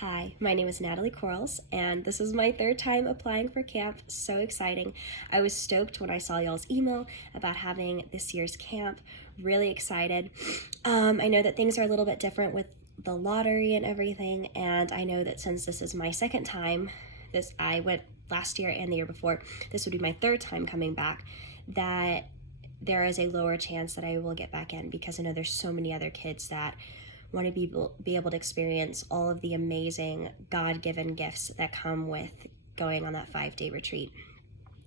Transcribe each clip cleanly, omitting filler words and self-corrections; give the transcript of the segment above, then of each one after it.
Hi, my name is Natalie and this is my third time applying for camp. So exciting. I was stoked when I saw y'all's email about having this year's camp. Really excited. I know that things are a little bit different with the lottery and everything, and I know that since this is my second time, I went last year and the year before, this would be my third time coming back, that there is a lower chance that I will get back in, because I know there's so many other kids that want to be able to experience all of the amazing God-given gifts that come with going on that 5-day retreat.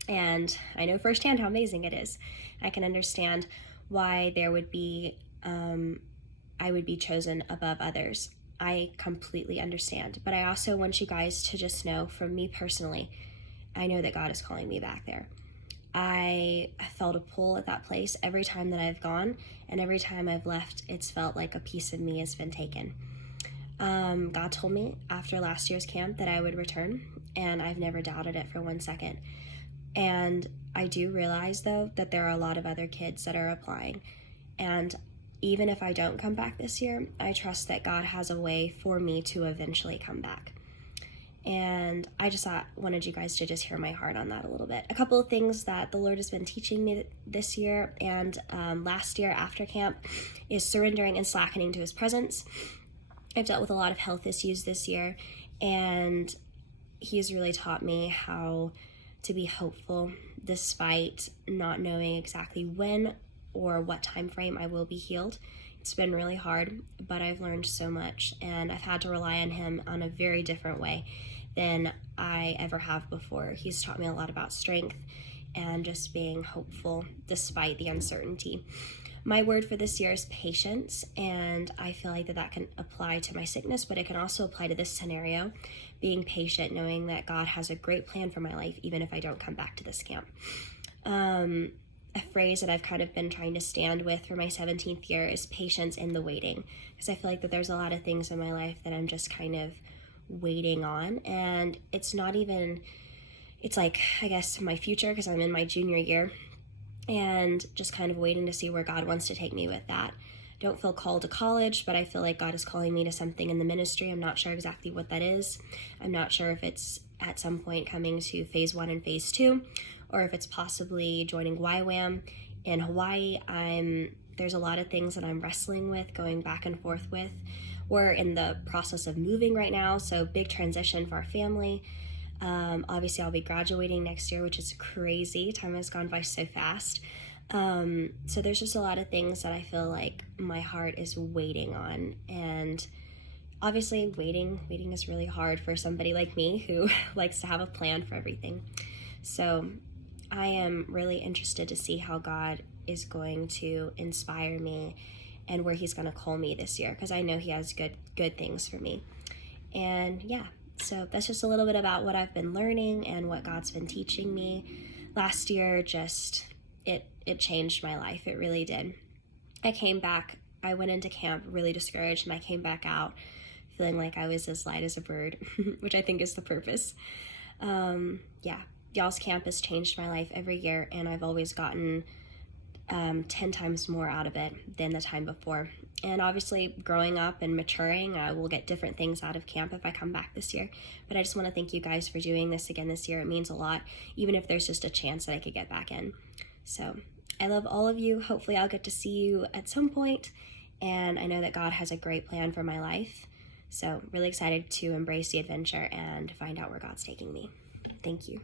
And I know firsthand how amazing it is. I can understand why there would be, I would be chosen above others. I completely understand. But I also want you guys to just know, from me personally, I know that God is calling me back there. I felt a pull at that place every time that I've gone, and every time I've left, it's felt like a piece of me has been taken. God told me after last year's camp that I would return, and I've never doubted it for 1 second. And I do realize, though, that there are a lot of other kids that are applying, and even if I don't come back this year, I trust that God has a way for me to eventually come back. And I just wanted you guys to just hear my heart on that a little bit. A couple of things that the Lord has been teaching me this year and last year after camp is surrendering and slackening to His presence. I've dealt with a lot of health issues this year, and He's really taught me how to be hopeful despite not knowing exactly when or what time frame I will be healed. It's been really hard, but I've learned so much, and I've had to rely on Him on a very different way than I ever have before. He's taught me a lot about strength and just being hopeful despite the uncertainty. My word for this year is patience, and I feel like that can apply to my sickness, but it can also apply to this scenario. Being patient, knowing that God has a great plan for my life, even if I don't come back to this camp. A phrase that I've kind of been trying to stand with for my 17th year is patience in the waiting, because I feel like that there's a lot of things in my life that I'm just kind of waiting on, and it's not even, it's like, I guess, my future, because I'm in my junior year, and just kind of waiting to see where God wants to take me with that. Don't feel called to college, but I feel like God is calling me to something in the ministry. I'm not sure exactly what that is. I'm not sure if it's at some point coming to phase 1 and phase 2, or if it's possibly joining YWAM in Hawaii. There's a lot of things that I'm wrestling with, going back and forth with. We're in the process of moving right now, so big transition for our family. Obviously, I'll be graduating next year, which is crazy. Time has gone by so fast. So there's just a lot of things that I feel like my heart is waiting on, and obviously waiting is really hard for somebody like me who likes to have a plan for everything. So I am really interested to see how God is going to inspire me and where He's going to call me this year, because I know He has good things for me. And yeah, so that's just a little bit about what I've been learning and what God's been teaching me. Last year, just it changed my life. It really did. I went into camp really discouraged, and I came back out feeling like I was as light as a bird, which I think is the purpose. Yeah, y'all's camp has changed my life every year, and I've always gotten 10 times more out of it than the time before. And obviously, growing up and maturing, I will get different things out of camp if I come back this year. But I just want to thank you guys for doing this again this year. It means a lot, even if there's just a chance that I could get back in. So I love all of you. Hopefully I'll get to see you at some point, and I know that God has a great plan for my life. So really excited to embrace the adventure and find out where God's taking me. Thank you.